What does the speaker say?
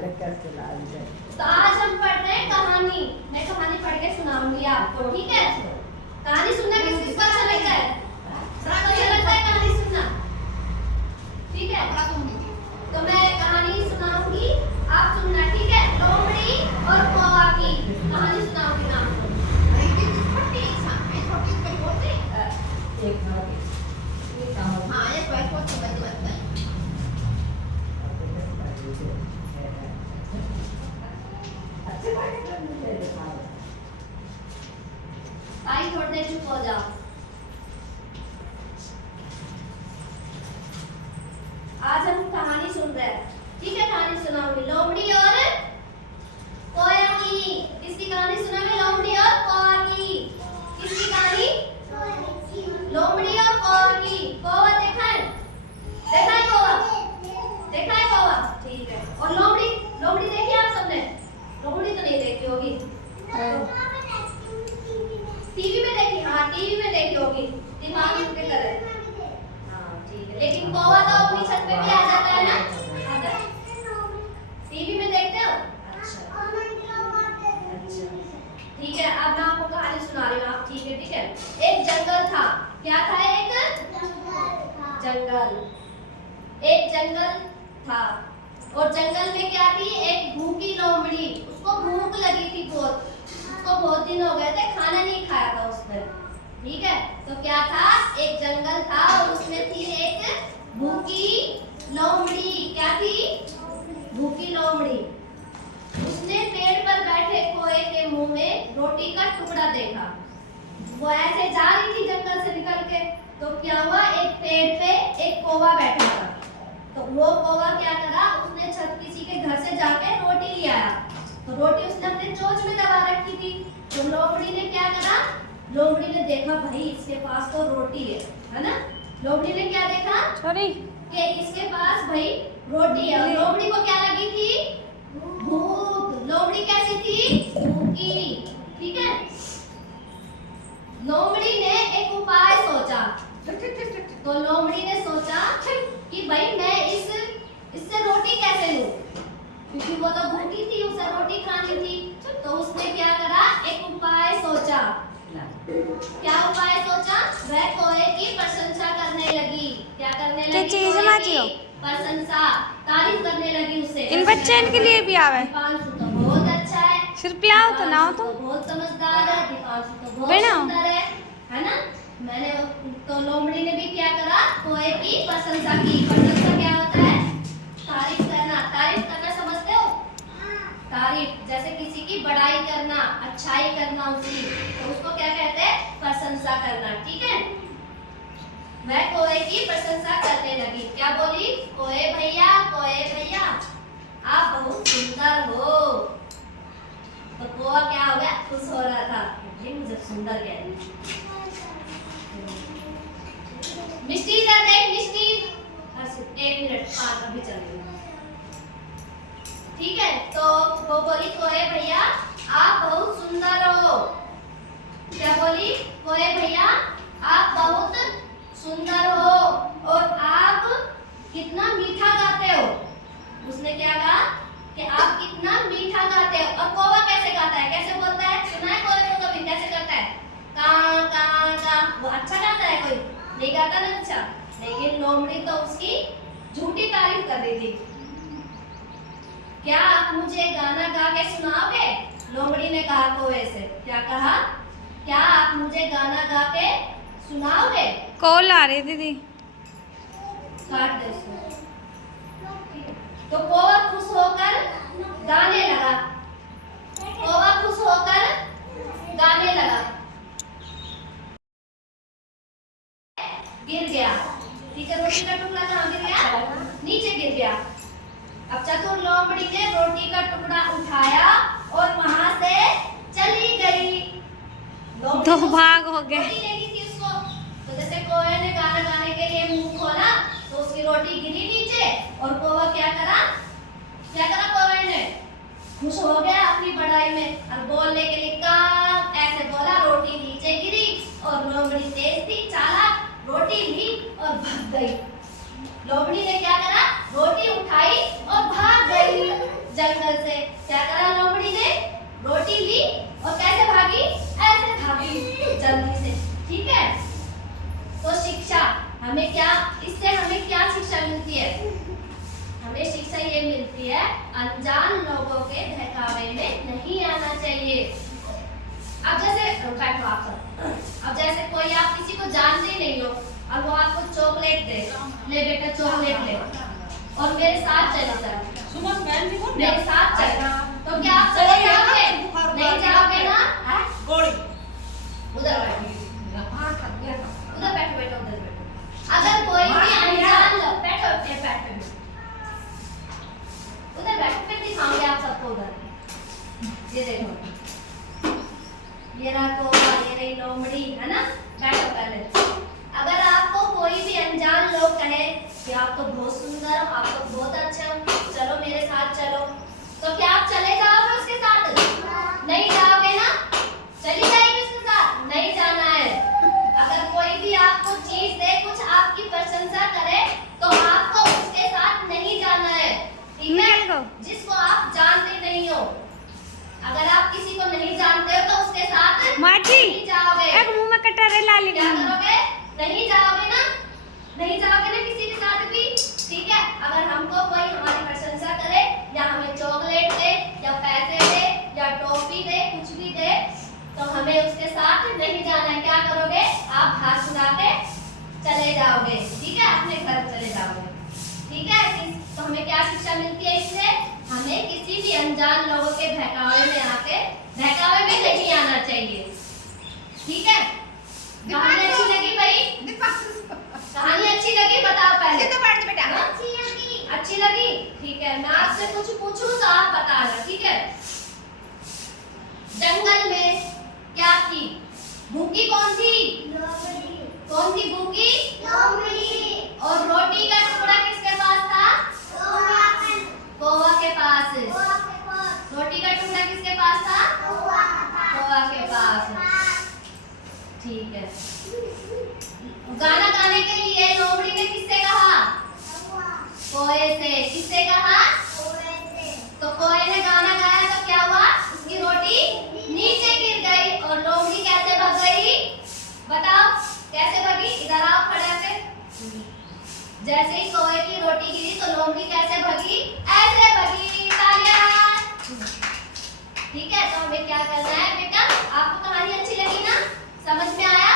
तो आज हम पढ़ रहे हैं कहानी। मैं कहानी पढ़ के सुनाऊंगी आपको, ठीक है? कहानी सुनना किस किस को अच्छा लगता है? सबको अच्छा लगता है कहानी सुनना, ठीक है? तो मैं कहानी सुनाऊंगी, आप सुनना, ठीक है? लोमड़ी और कौवा की कहानी सुनाऊंगी मैं आपको। आई थोड़ी देर चुप हो जाओ। आज हम कहानी सुन रहे हैं, ठीक है? कहानी सुनाऊंगी लोमड़ी और कौवा की। किसकी कहानी सुनाऊंगी? लोमड़ी और कौवा की। किसकी कहानी? लोमड़ी और कौवा की। कौवा देखा है? देखा है कौवा? देखा है कौवा? ठीक है। और लोमड़ी, लोमड़ी देखी आप सबने? लोमड़ी तो नहीं देखी होगी, टीवी में देखी। हाँ, टीवी में देखी होगी, दिमाग उनके तरह। हाँ, ठीक है। लेकिन कौवा तो अपनी छत पे भी आ जाता है ना? टीवी में देखते हो? अच्छा, ठीक है। अब मैं आपको कहानी सुना रही हूँ, आप ठीक है? ठीक है। एक जंगल था। क्या था? एक जंगल। एक जंगल था और जंगल में क्या थी? एक भूखी लोमड़ी। उसको भूख लगी थी बहुत, उसको बहुत दिन हो गए थे खाना नहीं खाया था उसने, ठीक है? तो क्या था? एक जंगल था और उसमें थी एक भूखी लोमड़ी। क्या थी? भूखी लोमड़ी। उसने पेड़ पर बैठे कोए के मुंह में रोटी का टुकड़ा देखा। वो ऐसे जा रही थी जंगल से निकल के, तो क्या हुआ? एक पेड़ पे एक कौवा बैठा था। तो वो कौवा क्या करा? उसने छत किसी के घर से जाके रोटी ले आया। तो रोटी उसने अपने चोंच में दबा रखी थी। तो लोमड़ी ने क्या करा? लोमड़ी ने देखा भाई इसके पास तो रोटी है ना? लोमड़ी ने क्या देखा? सॉरी कि इसके पास भाई रोटी है। और लोमड़ी को क्या लगी थी? भूख। लोमड़ी कैसी थी? भूखी, ठीक है? लोमड़ी ने एक उपाय सोचा। तो लोमड़ी ने सोचा कि भाई मैं इससे रोटी कैसे लूं, क्योंकि वो तो भूखी थी, उसे रोटी खानी थी। तो उसने क्या करा? एक उपाय सोचा। क्या उपाय सोचा? वह कोए की प्रशंसा करने लगी। क्या करने लगी? चीज कोए की माचियो प्रशंसा, तारीफ करने लगी उससे। इन बच्चे इनके लिए भी आवे। दीपांशु तो बहुत अच्छा है, सिर्फ लाओ तो ना हो तो बहुत समझदार है, दीपांशु तो बहुत बनाओ। सुंदर है ना? मैंने तो लोमड़ी ने भी क्या करा? कोए की प्रशंसा की। प्रशंसा क्या होता है? तारीफ करना। तारीफ करना समझते हो? तारीफ, जैसे किसी की बड़ाई करना, अच्छाई करना उसकी, तो उसको क्या कहते हैं? प्रशंसा करना, ठीक है? वह कोए की प्रशंसा करने लगी। क्या बोली? कोए भैया आप बहुत सुंदर हो। तो कौवा क्या हो गया? खुश हो रहा था, ये मुझे सुंदर कह रही। मिष्टी इधर देख, मिष्टी। एक मिनट, 5 अभी चलेगा, ठीक है? तो वो बोली कोए भैया आप बहुत सुंदर हो। क्या बोली? कोए भैया आप बहुत सुंदर हो और आप कितना मीठा गाते हो। उसने क्या कहा? कि आप कितना मीठा गाते हो। और कौवा कैसे गाता है? कैसे बोलता है? सुना है कौवे को कभी? कैसे करता है? का का का। वो अच्छा गाता है? कोई नहीं गाता ना अच्छा। लेकिन लोमड़ी तो उसकी झूठी तारीफ कर रही थी। क्या आप मुझे गाना गा के सुनाओगे? लोमड़ी ने कहा कौवे से। क्या कहा? क्या आप मुझे गाना गा के सुनाओगे? कॉल आ रही दीदी। काट दे उसको। तो कौवा खुश होकर गाने लगा। कौवा खुश होकर गाने लगा। गिर गया, ठीक है? रोटी का टुकड़ा कहाँ गिर गया? नीचे गिर गया। अब चतुर लोमड़ी ने रोटी का टुकड़ा उठाया और वहां से चली गई। दो भाग हो गए। रोटी लेनी थी उसको। तो जैसे कौवे ने गाना गाने के लिए मुंह खोला तो उसकी रोटी गिरी नीचे। और कौवा क्या करा? क्या करा कौवे ने? खुश हो गया अपनी बड़ाई में और बोलने के लिए काम ऐसे बोला, रोटी नीचे गिरी और लोमड़ी तेज थी, चालाक, रोटी ली और भाग गई। लोमड़ी ने क्या करा? रोटी उठाई और भाग गई। जंगल से। क्या करा लोमड़ी ने? रोटी ली और कैसे भागी? ऐसे भागी जल्दी से। ठीक है, तो शिक्षा हमें क्या, इससे हमें क्या शिक्षा मिलती है? हमें शिक्षा ये मिलती है अनजान लोगों के बहकावे में नहीं आना चाहिए। अब जैसे बैठो आप सब, अब जैसे कोई आप किसी को जानते नहीं हो और वो आपको चॉकलेट दे, ले बेटा चॉकलेट ले और मेरे साथ चले जाओ, मेरे साथ चल, तो क्या आप चले जाओगे? नहीं जाओगे ना? उधर बैठो, उधर बैठो बेटा, उधर बैठो। अगर कोई भी अनजान लोग, बैठो बैठो उधर बैठो, फिर दिखाऊंगे आप सबको उधर। ये देखो, ये रहा कौवा, ये रही लोमड़ी, है ना? बैठो पहले। अगर आपको कोई भी अनजान लोग कहे कि आप तो बहुत सुंदर हो, आप तो बहुत अच्छे हो, चलो मेरे साथ चलो, तो क्या आप चले जाओगे उसके साथ? नहीं जाओगे ना? चली जाएगी उसके साथ? नहीं जाना है। अगर कोई भी आपको चीज दे, कुछ आपकी प्रशंसा करे, तो आपको उसके साथ नहीं जाना है। ठीक है? जिसको आप जानते नहीं हो, अगर आप किसी को नहीं जानते हो तो उसके साथ नहीं जाओगे। एक मुंह में कटोरे ला ली। क्या करोगे? नहीं जाओगे ना? नहीं जाओगे ना किसी के साथ भी? ठीक है, अगर हमको कोई हमारी प्रशंसा करे या हमें चॉकलेट दे या पैसे दे या टॉफी दे, कुछ भी दे, तो हमें उसके साथ नहीं जाना है। क्या करोगे? आप हाथ सुना के चले जाओगे। ठीक है, अपने घर चले जाओगे। ठीक है, तो हमें क्या शिक्षा मिलती है इससे? हमें किसी भी अनजान लोगों के बहकावे में आके बहकावे में नहीं आना चाहिए। ठीक है, कहानी अच्छी लगी भाई? कहानी अच्छी लगी? बताओ पहले। तो बैठ बेटा। अच्छी लगी? ठीक है, मैं आपसे कुछ पूछूं तो आप बताना। ठीक है, जंगल में क्या थी? भूखी कौन थी? कौन थी भूखी? और रोटी का टुकड़ा किसके पास था? कौवा के पास। रोटी का टुकड़ा किसके पास था? कौवा के पास। ठीक है, गाना गाने के लिए लोमड़ी ने किससे कहा? कोए से। किससे कहा? तो कोए ने गाना गाया तो क्या हुआ? उसकी रोटी नीचे गिर गई और लोमड़ी कैसे भग गई? बताओ कैसे भगी? इधर आओ खड़े से। जैसे ही कोए की रोटी गिरी तो लोमड़ी कैसे भगी? ऐसे भगी। तालियां। ठीक है, तो हमें क्या करना है बेटा? आपको कहानी अच्छी लगी ना? समझ में आया?